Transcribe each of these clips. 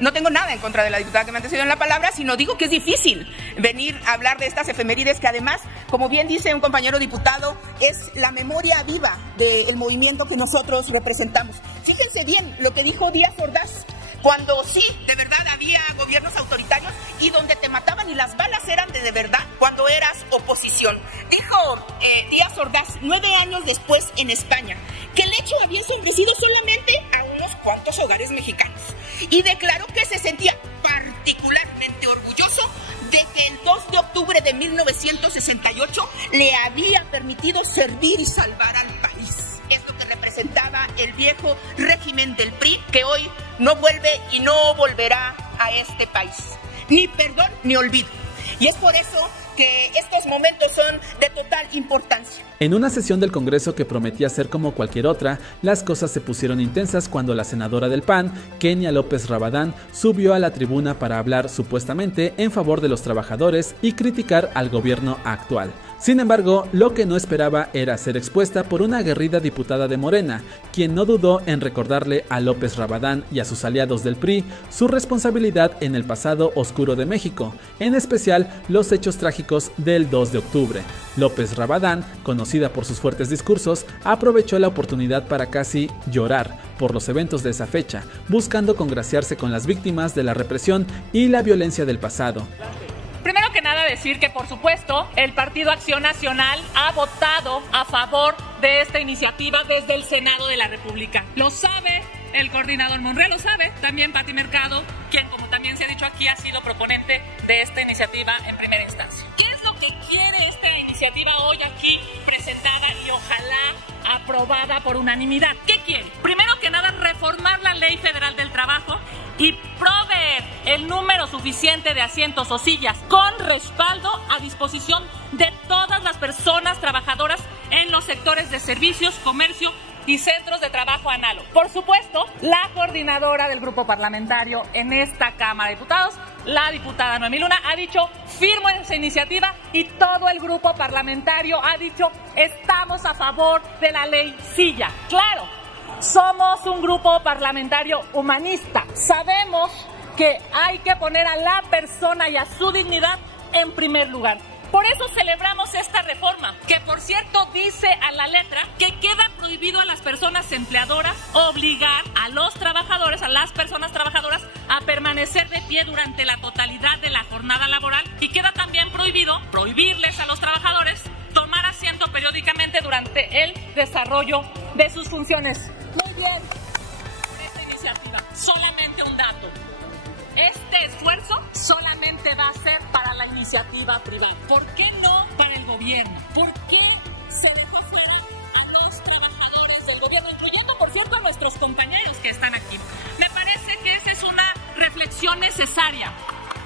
No tengo nada en contra de la diputada que me antecedió en la palabra, sino digo que es difícil venir a hablar de estas efemérides que además, como bien dice un compañero diputado, es la memoria viva del movimiento que nosotros representamos. Fíjense bien lo que dijo Díaz Ordaz, cuando sí, de verdad había gobiernos autoritarios y donde te mataban y las balas eran de verdad cuando eras oposición. Dijo Díaz Ordaz 9 años después en España que el hecho había ensombrecido solamente a unos cuantos hogares mexicanos y declaró que se sentía particularmente orgulloso de que el 2 de octubre de 1968 le había permitido servir y salvar al país. Es lo que representaba el viejo régimen del PRI, que hoy no vuelve y no volverá a este país. Ni perdón ni olvido. Y es por eso que estos momentos son de total importancia. En una sesión del Congreso que prometía ser como cualquier otra, las cosas se pusieron intensas cuando la senadora del PAN, Kenia López Rabadán, subió a la tribuna para hablar supuestamente en favor de los trabajadores y criticar al gobierno actual. Sin embargo, lo que no esperaba era ser expuesta por una aguerrida diputada de Morena, quien no dudó en recordarle a López Rabadán y a sus aliados del PRI su responsabilidad en el pasado oscuro de México, en especial los hechos trágicos del 2 de octubre. López Rabadán, conocida por sus fuertes discursos, aprovechó la oportunidad para casi llorar por los eventos de esa fecha, buscando congraciarse con las víctimas de la represión y la violencia del pasado. Primero que nada decir que, por supuesto, el Partido Acción Nacional ha votado a favor de esta iniciativa desde el Senado de la República. Lo sabe el coordinador Monreal, lo sabe también Pati Mercado, quien, como también se ha dicho aquí, ha sido proponente de esta iniciativa en primera instancia. ¿Qué es lo que quiere esta iniciativa hoy aquí presentada y ojalá aprobada por unanimidad? ¿Qué quiere? Primero que nada, reformar la Ley Federal del Trabajo y proveer el número suficiente de asientos o sillas con respaldo a disposición de todas las personas trabajadoras en los sectores de servicios, comercio y centros de trabajo análogos. Por supuesto, la coordinadora del grupo parlamentario en esta Cámara de Diputados, la diputada Noemí Luna, ha dicho firmo esa iniciativa y todo el grupo parlamentario ha dicho estamos a favor de la ley Silla. Claro, somos un grupo parlamentario humanista. Sabemos que hay que poner a la persona y a su dignidad en primer lugar. Por eso celebramos esta reforma, que por cierto dice a la letra que queda prohibido a las personas empleadoras obligar a los trabajadores, a las personas trabajadoras, a permanecer de pie durante la totalidad de la jornada laboral y queda también prohibirles a los trabajadores tomar asiento periódicamente durante el desarrollo de sus funciones. Muy bien, esta iniciativa, solamente un dato. Este esfuerzo solamente va a ser para la iniciativa privada. ¿Por qué no para el gobierno? ¿Por qué se dejó fuera a los trabajadores del gobierno, incluyendo, por cierto, a nuestros compañeros que están aquí? Me parece que esa es una reflexión necesaria.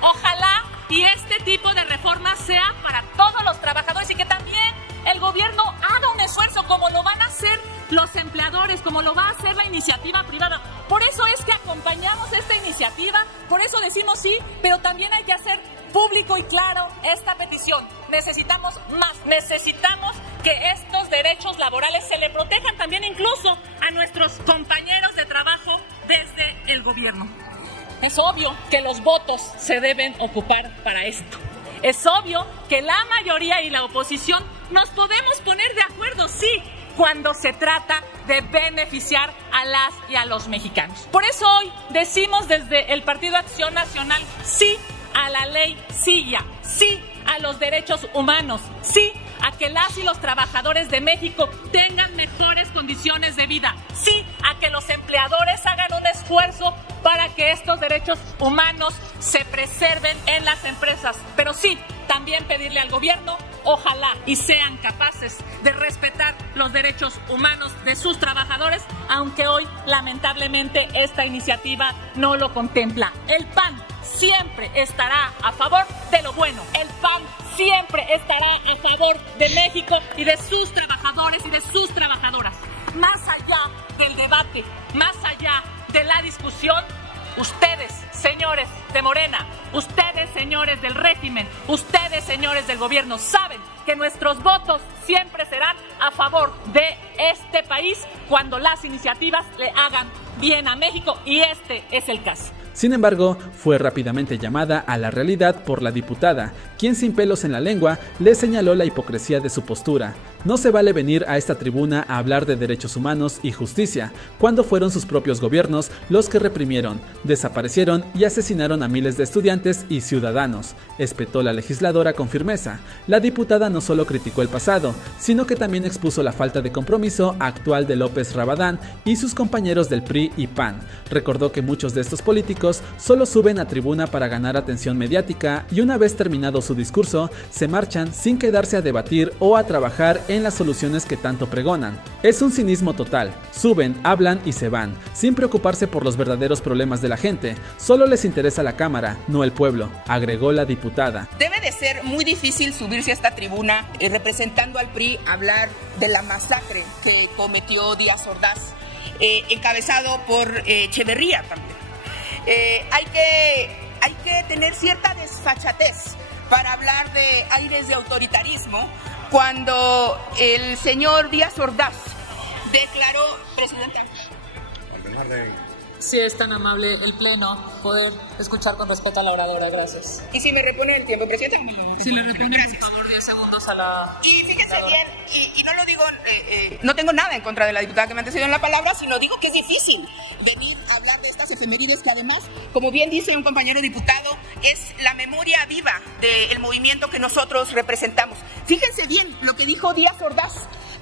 Ojalá y este tipo de reforma sea para todos los trabajadores y que también el gobierno haga un esfuerzo como lo van a hacer los empleadores, como lo va a hacer la iniciativa privada. Por eso es que acompañamos esta iniciativa, por eso decimos sí, pero también hay que hacer público y claro esta petición. Necesitamos más, necesitamos que estos derechos laborales se le protejan también incluso a nuestros compañeros de trabajo desde el gobierno. Es obvio que los votos se deben ocupar para esto. Es obvio que la mayoría y la oposición nos podemos poner de acuerdo, sí, cuando se trata de beneficiar a las y a los mexicanos. Por eso hoy decimos desde el Partido Acción Nacional sí a la ley Silla, sí a los derechos humanos, sí a que las y los trabajadores de México tengan mejores condiciones de vida, sí a que los empleadores hagan un esfuerzo para que estos derechos humanos se preserven en las empresas, pero sí también pedirle al gobierno, ojalá y sean capaces de respetar los derechos humanos de sus trabajadores, aunque hoy lamentablemente esta iniciativa no lo contempla. El PAN siempre estará a favor de lo bueno. El PAN siempre estará a favor de México y de sus trabajadores y de sus trabajadoras. Más allá del debate, más allá de la discusión, ustedes, señores de Morena, ustedes, señores del régimen, ustedes, señores del gobierno, saben que nuestros votos siempre serán a favor de este país cuando las iniciativas le hagan bien a México y este es el caso. Sin embargo, fue rápidamente llamada a la realidad por la diputada, quien sin pelos en la lengua le señaló la hipocresía de su postura. No se vale venir a esta tribuna a hablar de derechos humanos y justicia, cuando fueron sus propios gobiernos los que reprimieron, desaparecieron y asesinaron a miles de estudiantes y ciudadanos, espetó la legisladora con firmeza. La diputada no solo criticó el pasado, sino que también expuso la falta de compromiso actual de López Rabadán y sus compañeros del PRI y PAN. Recordó que muchos de estos políticos solo suben a tribuna para ganar atención mediática y una vez terminado su discurso, se marchan sin quedarse a debatir o a trabajar en las soluciones que tanto pregonan. Es un cinismo total. Suben, hablan y se van, sin preocuparse por los verdaderos problemas de la gente. Solo les interesa la cámara, no el pueblo, agregó la diputada. Debe de ser muy difícil subirse a esta tribuna representando al PRI, hablar de la masacre que cometió Díaz Ordaz, encabezado por Echeverría también. Hay que tener cierta desfachatez para hablar de aires de autoritarismo cuando el señor Díaz Ordaz declaró, presidenta. Si es tan amable el Pleno poder escuchar con respeto a la oradora, gracias. Y si me repone el tiempo, presidenta. Si le repone, por favor, 10 segundos a la... Y fíjense bien, y no lo digo, no tengo nada en contra de la diputada que me ha antecedido en la palabra, sino digo que es difícil venir a hablar de estas efemérides que además, como bien dice un compañero diputado, es la memoria viva del movimiento que nosotros representamos. Fíjense bien lo que dijo Díaz Ordaz,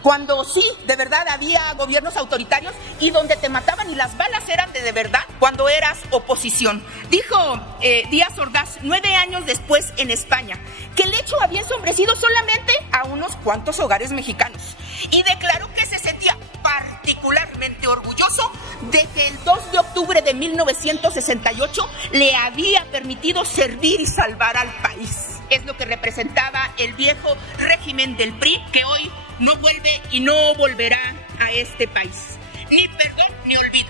cuando sí, de verdad había gobiernos autoritarios y donde te mataban y las balas eran de verdad cuando eras oposición. Dijo Díaz Ordaz 9 años después en España que el hecho había ensombrecido solamente a unos cuantos hogares mexicanos y declaró que se sentía particularmente orgulloso de que el 2 de octubre de 1968 le había permitido servir y salvar al país. Es lo que representaba el viejo régimen del PRI, que hoy no vuelve y no volverá a este país. Ni perdón ni olvido.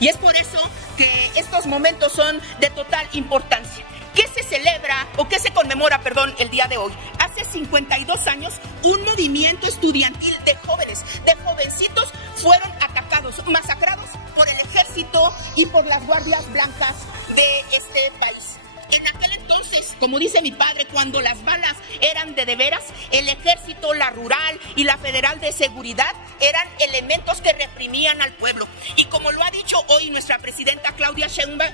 Y es por eso que estos momentos son de total importancia. ¿Qué se celebra o qué se conmemora, el día de hoy? Hace 52 años, un movimiento estudiantil de jóvenes, de jovencitos, fueron atacados, masacrados por el ejército y por las guardias blancas de este país. En aquel entonces, como dice mi padre, cuando las balas eran de veras, el ejército, la rural y la federal de seguridad eran elementos que reprimían al pueblo. Y como lo ha dicho hoy nuestra presidenta Claudia Sheinbaum,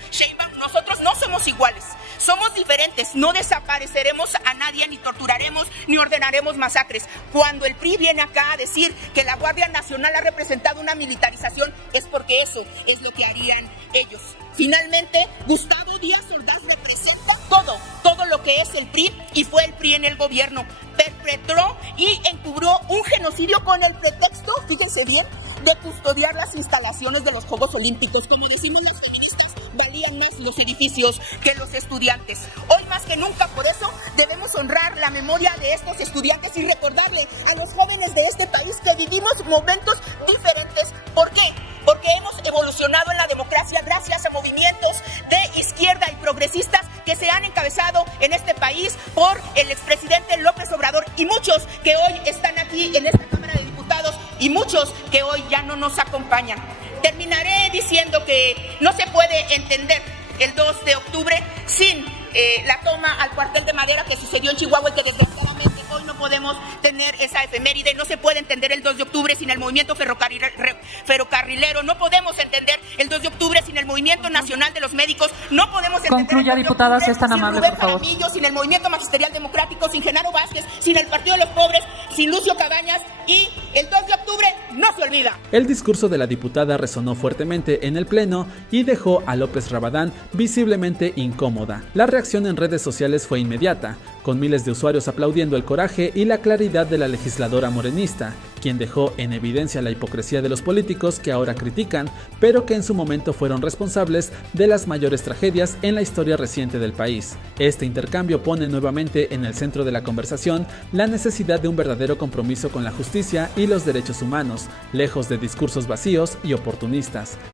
nosotros no somos iguales, somos diferentes, no desapareceremos a nadie, ni torturaremos, ni ordenaremos masacres. Cuando el PRI viene acá a decir que la Guardia Nacional ha representado una militarización, es porque eso es lo que harían ellos. Finalmente, Gustavo Díaz Ordaz representa todo lo que es el PRI y fue el PRI en el gobierno. Perpetró y encubrió un genocidio con el pretexto, fíjense bien, de custodiar las instalaciones de los Juegos Olímpicos. Como decimos las feministas, valían más los edificios que los estudiantes. Hoy más que nunca, por eso, debemos honrar la memoria de estos estudiantes y recordarle a los jóvenes de este país que vivimos momentos diferentes. ¿Por qué? Porque hemos evolucionado en la democracia gracias a movimientos de izquierda y progresistas que se han encabezado en este país por el expresidente López Obrador y muchos que hoy están aquí en esta Cámara de Diputados y muchos que hoy ya no nos acompañan. Terminaré diciendo que no se puede entender el 2 de octubre sin la toma al cuartel de Madera que sucedió en Chihuahua y que desgraciadamente hoy no podemos tener esa efeméride. No se puede entender el 2 de octubre sin el movimiento ferrocarrilero. No podemos entender el 2 de octubre sin el movimiento nacional de los médicos. No podemos entender Concluya, diputada, si es tan amable, por favor. Sin el movimiento magisterial democrático, sin Genaro Vázquez, sin el Partido de los Pobres, sin Lucio Cabañas, y el 2 de octubre no se olvida. El discurso de la diputada resonó fuertemente en el Pleno y dejó a López Rabadán visiblemente incómoda. La reacción en redes sociales fue inmediata, con miles de usuarios aplaudiendo el coraje y la claridad de la legisladora morenista, quien dejó en evidencia la hipocresía de los políticos que ahora critican, pero que en su momento fueron responsables de las mayores tragedias en la historia reciente del país. Este intercambio pone nuevamente en el centro de la conversación la necesidad de un verdadero compromiso con la justicia y los derechos humanos, lejos de discursos vacíos y oportunistas.